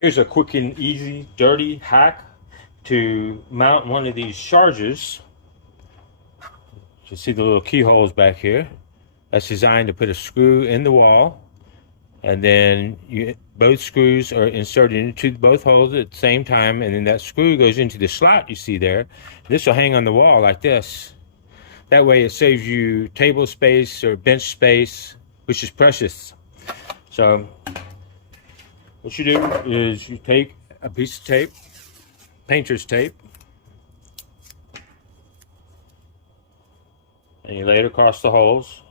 Here's a quick and easy, dirty hack to mount one of these chargers. You see the little keyholes back here. That's designed to put a screw in the wall, and then both screws are inserted into both holes at the same time, and then that screw goes into the slot you see there. This will hang on the wall like this. That way it saves you table space or bench space, which is precious. So what you do is you take a piece of tape, painter's tape, and you lay it across the holes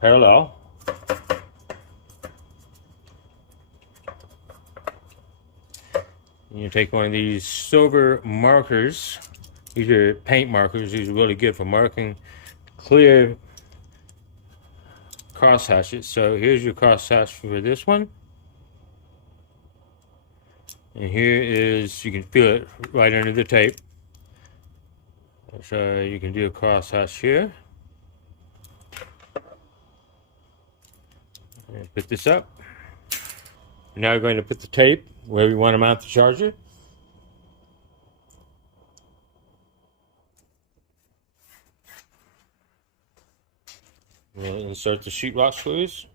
parallel. And you take one of these silver markers. These are paint markers. These are really good for marking clear cross hatches. So here's your cross hatch for this one. And here is, you can feel it right under the tape. So you can do a cross hatch here. And put this up. Now we're going to put the tape where we want to mount the charger. We'll insert the sheetrock screws.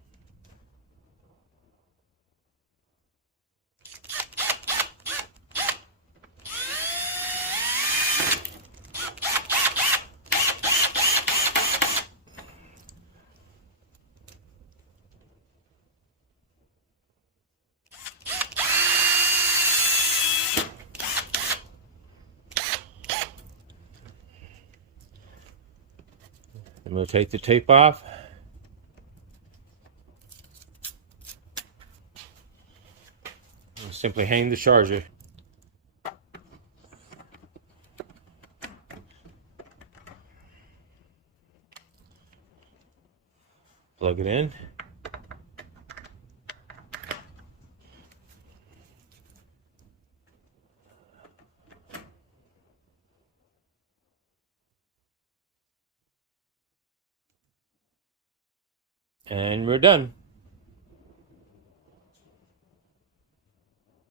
And we'll take the tape off. And simply hang the charger. Plug it in. And we're done.